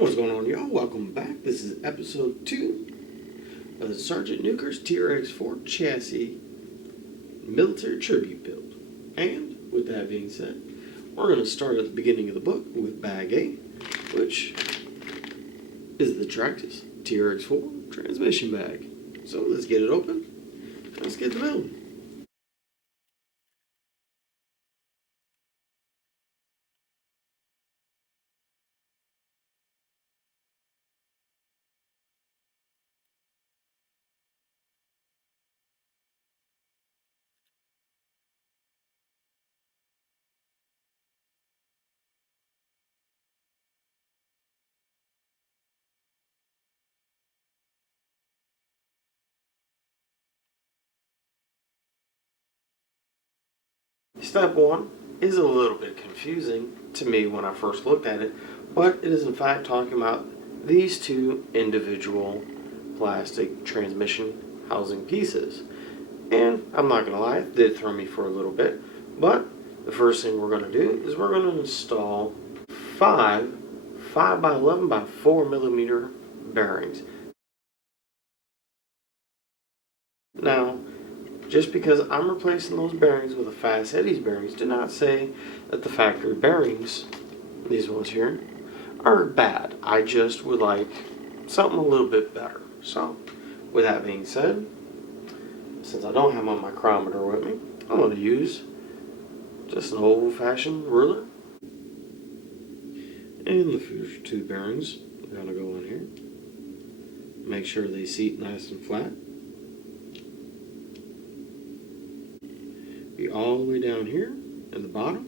What's going on, y'all? Welcome back. This is episode 2 of the Sergeant Nukerz TRX-4 chassis military tribute build. And with that being said, we're going to start at the beginning of the book with bag A, which is the Traxxas TRX-4 transmission bag. So let's get it open. Let's get the build. Step 1 is a little bit confusing to me when I first looked at it, but it is in fact talking about these two individual plastic transmission housing pieces. And I'm not going to lie, it did throw me for a little bit, but the first thing we're going to do is we're going to install 5 by 11 by 4 millimeter bearings. Now, just because I'm replacing those bearings with a Fast Eddy's bearings, do not say that the factory bearings, these ones here, are bad. I just would like something a little bit better. So, with that being said, since I don't have my micrometer with me, I'm going to use just an old-fashioned ruler. And the first 2 bearings are going to go in here. Make sure they seat nice and flat. Be all the way down here at the bottom.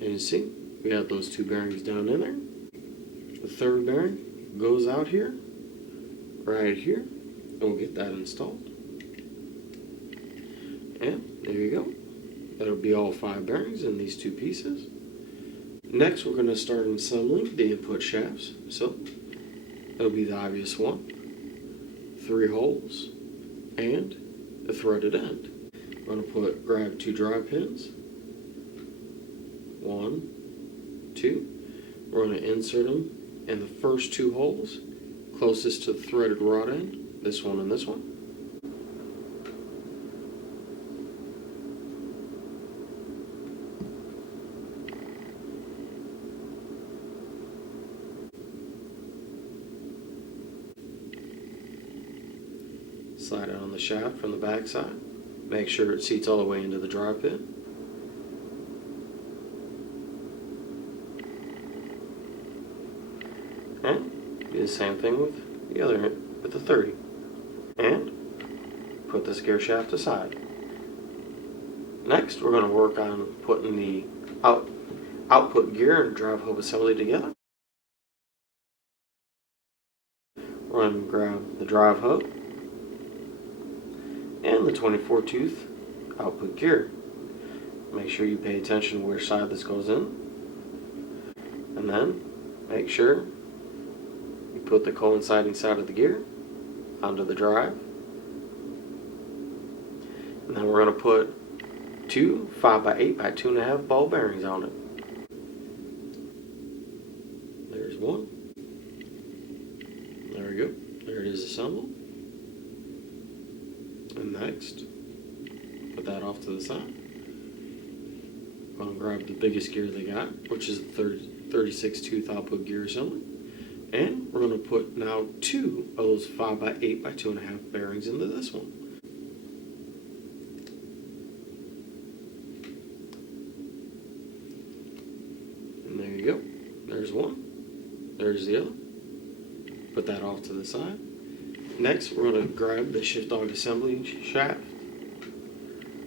And you see, we have those 2 bearings down in there. The 3rd bearing goes out here, right here, and we'll get that installed. And there you go. That'll be all 5 bearings in these 2 pieces. Next, we're going to start assembling the input shafts. So, that'll be the obvious one. 3 holes and a threaded end. We're going to grab 2 drive pins. 1, 2. We're going to insert them in the first 2 holes, closest to the threaded rod end. This one and this one. Slide it on the shaft from the back side. Make sure it seats all the way into the drive pin. And do the same thing with the other end, with the 30. And put this gear shaft aside. Next, we're going to work on putting the output gear and drive hub assembly together. We're going to grab the drive hub and the 24 tooth output gear. Make sure you pay attention to which side this goes in. And then make sure you put the coinciding side of the gear onto the drive. And then we're going to put 2 5 by 8 by 2.5 ball bearings on it. There's one. There we go. There it is assembled. And next, put that off to the side. I'm going to grab the biggest gear they got, which is the 36 tooth output gear assembly. And we're going to put now 2 of those 5 by 8 by 2.5 bearings into this one. And there you go. There's one. There's the other. Put that off to the side. Next, we're going to grab the shift dog assembly shaft,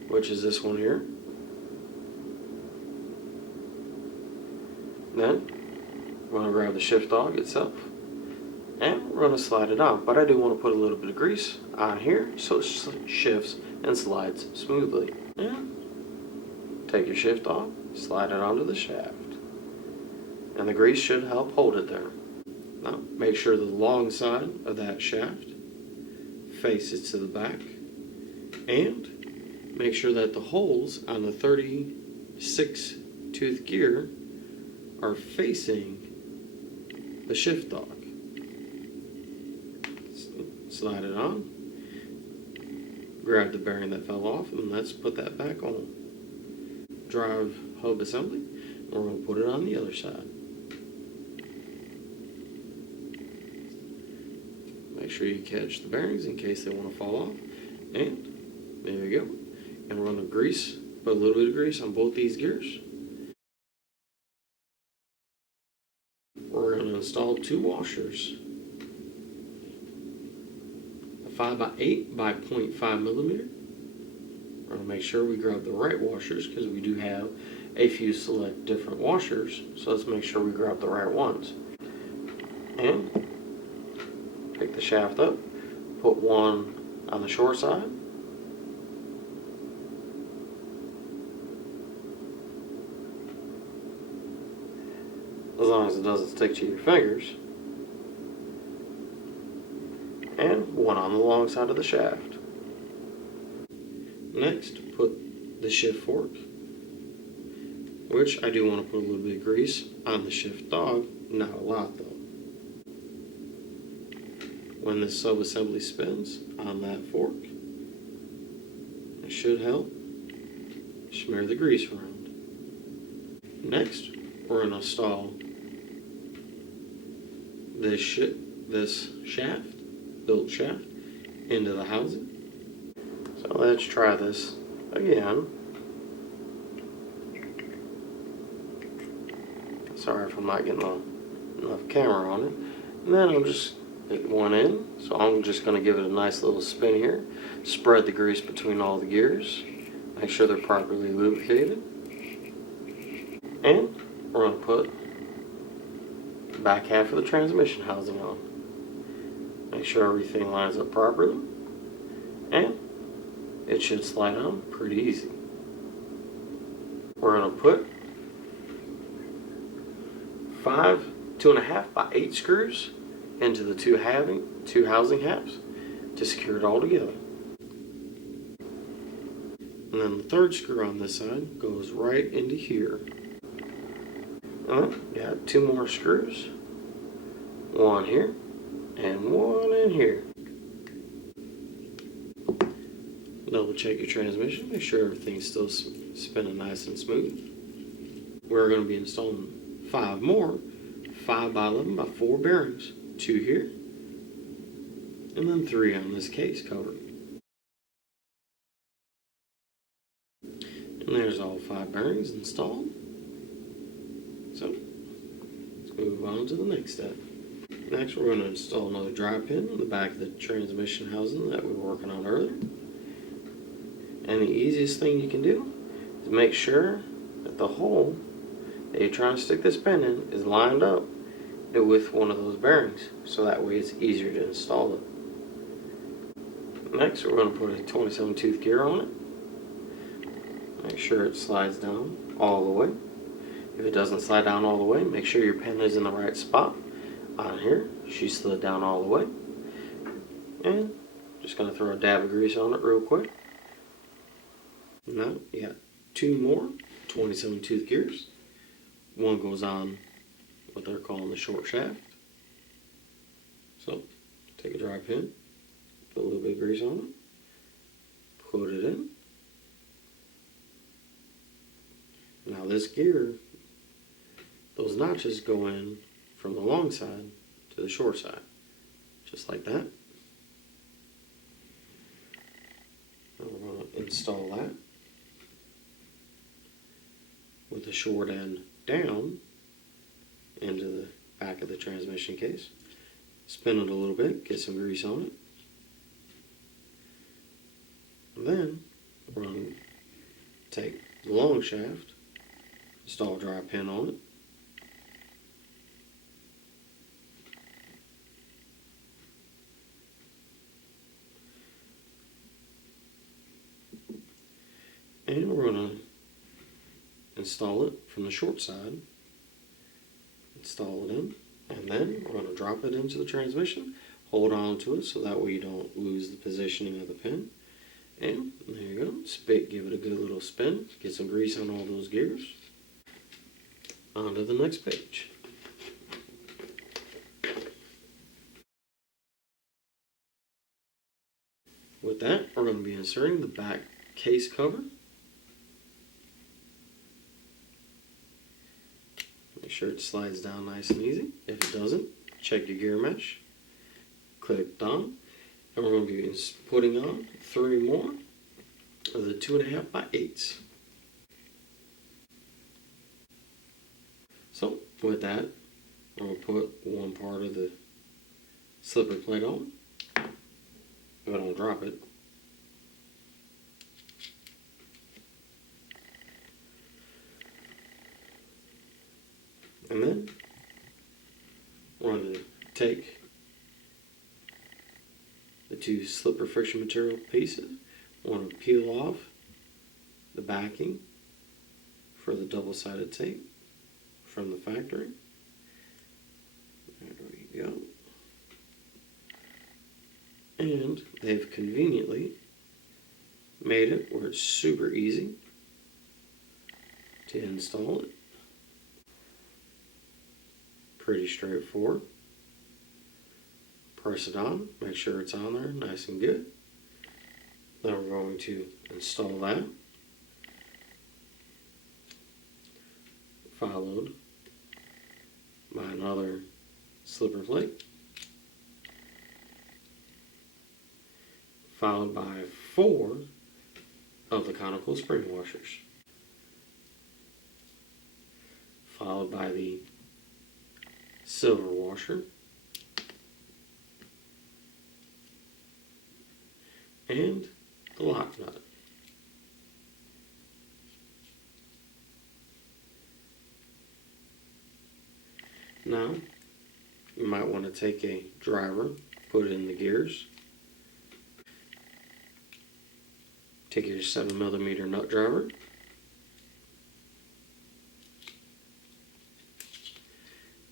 which is this one here. Then, we're going to grab the shift dog itself, and we're going to slide it on. But I do want to put a little bit of grease on here so it shifts and slides smoothly. And take your shift off, slide it onto the shaft. And the grease should help hold it there. Now make sure the long side of that shaft faces to the back, and make sure that the holes on the 36 tooth gear are facing the shift dog. Slide it on, grab the bearing that fell off, and let's put that back on. Drive hub assembly, and we're going to put it on the other side. Make sure you catch the bearings in case they want to fall off. And there you go. And we're going to grease, put a little bit of grease on both these gears. We're going to install 2 washers. A 5x8 by 0.5 millimeter. We're going to make sure we grab the right washers because we do have a few select different washers. So let's make sure we grab the right ones. And pick the shaft up, put one on the short side, as long as it doesn't stick to your fingers, and one on the long side of the shaft. Next, put the shift fork, which I do want to put a little bit of grease on the shift dog, not a lot though. When this sub-assembly spins on that fork, it should help smear the grease around. Next, we're going to install this shaft, built shaft, into the housing. So let's try this again. Sorry if I'm not getting enough camera on it. And then I'm just hit one in, so I'm just going to give it a nice little spin here. Spread the grease between all the gears. Make sure they're properly lubricated. And we're going to put the back half of the transmission housing on. Make sure everything lines up properly. And it should slide on pretty easy. We're going to put 2.5 by 8 screws into the two housing halves to secure it all together. And then the third screw on this side goes right into here. Got 2 more screws. One here and one in here. Double check your transmission, make sure everything's still spinning nice and smooth. We're going to be installing 5 more 5x11 by 4 bearings. 2 here, and then 3 on this case cover. And there's all 5 bearings installed. So let's move on to the next step. Next, we're going to install another drive pin in the back of the transmission housing that we were working on earlier. And the easiest thing you can do is make sure that the hole that you're trying to stick this pin in is lined up with one of those bearings, so that way it's easier to install it. Next, we're going to put a 27 tooth gear on it. Make sure it slides down all the way. If it doesn't slide down all the way, make sure your pin is in the right spot. On here, she slid down all the way. And just going to throw a dab of grease on it real quick. Now you got 2 more 27 tooth gears. One goes on what they're calling the short shaft. So take a dry pin, put a little bit of grease on it, put it in. Now this gear, those notches go in from the long side to the short side, just like that. And we're going to install that with the short end down into the back of the transmission case. Spin it a little bit, get some grease on it. And then we're going to take the long shaft, install a dry pin on it. And we're going to install it from the short side. Install it in And then we're going to drop it into the transmission. Hold on to it so that way you don't lose the positioning of the pin. And there you go. Give it a good little spin. Get some grease on all those gears. On to the next page. With that, we're going to be inserting the back case cover. Make sure it slides down nice and easy. If it doesn't, check your gear mesh. Click on. And we're going to be putting on 3 more of the 2.5 by 8s. So with that, we're going to put one part of the slipper plate on. But don't drop it. And then we're going to take the 2 slipper friction material pieces. We're going to peel off the backing for the double-sided tape from the factory. There we go. And they've conveniently made it where it's super easy to install it. Pretty straightforward. Press it on, make sure it's on there nice and good. Then we're going to install that. Followed by another slipper plate. Followed by 4 of the conical spring washers. Followed by the silver washer. And the lock nut. Now, you might want to take a driver, put it in the gears. Take your 7mm nut driver.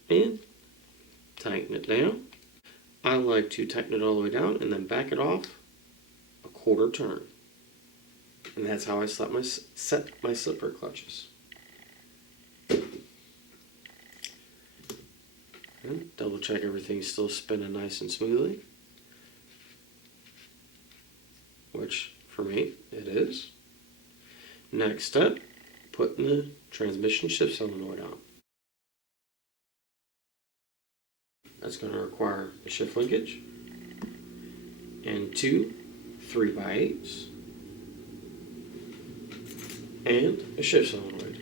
And tighten it down. I like to tighten it all the way down and then back it off a 1/4 turn. And that's how I set my slipper clutches. And double check everything's still spinning nice and smoothly. Which, for me, it is. Next step, putting the transmission shift solenoid on. That's going to require a shift linkage and 2 3x8s and a shift solenoid.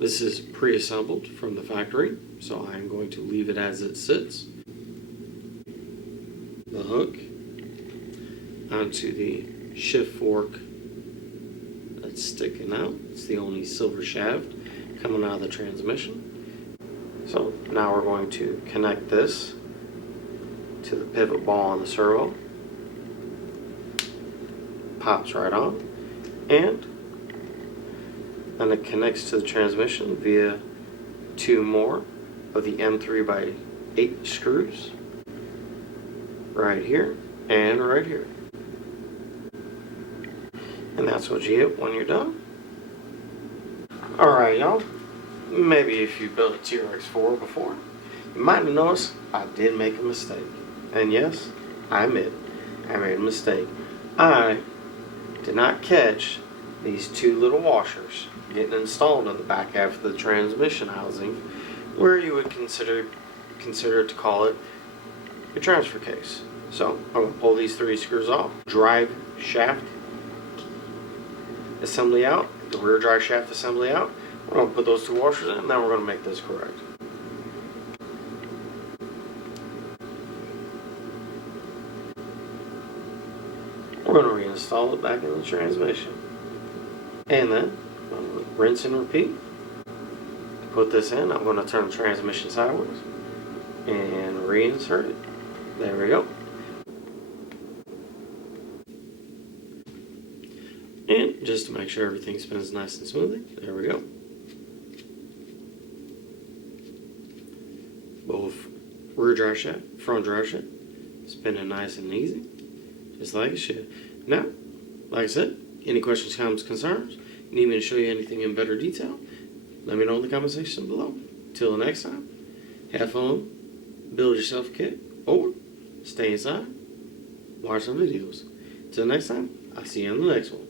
This is pre-assembled from the factory, so I'm going to leave it as it sits. The hook onto the shift fork that's sticking out. It's the only silver shaft coming out of the transmission. So now we're going to connect this to the pivot ball on the servo. Pops right on, and then it connects to the transmission via 2 more of the M3x8 screws right here and right here. And that's what you get when you're done. Alright, y'all. Maybe if you built a TRX4 before, you might have noticed I did make a mistake. And yes, I admit, I made a mistake. I did not catch these 2 little washers getting installed in the back half of the transmission housing, where you would consider to call it your transfer case. So I'm going to pull these 3 screws off, drive shaft assembly out, the rear drive shaft assembly out. We're going to put those 2 washers in, and then we're going to make this correct. We're going to reinstall it back in the transmission. And then, I'm going to rinse and repeat. To put this in, I'm going to turn the transmission sideways and reinsert it. There we go. And just to make sure everything spins nice and smoothly, there we go. rear drive shaft, front drive shaft, spinning nice and easy, just like it should. Now, like I said, any questions, comments, concerns, you need me to show you anything in better detail, let me know in the comment section below. Till the next time, have fun, build yourself a kit, or stay inside, watch some videos. Till next time, I'll see you on the next one.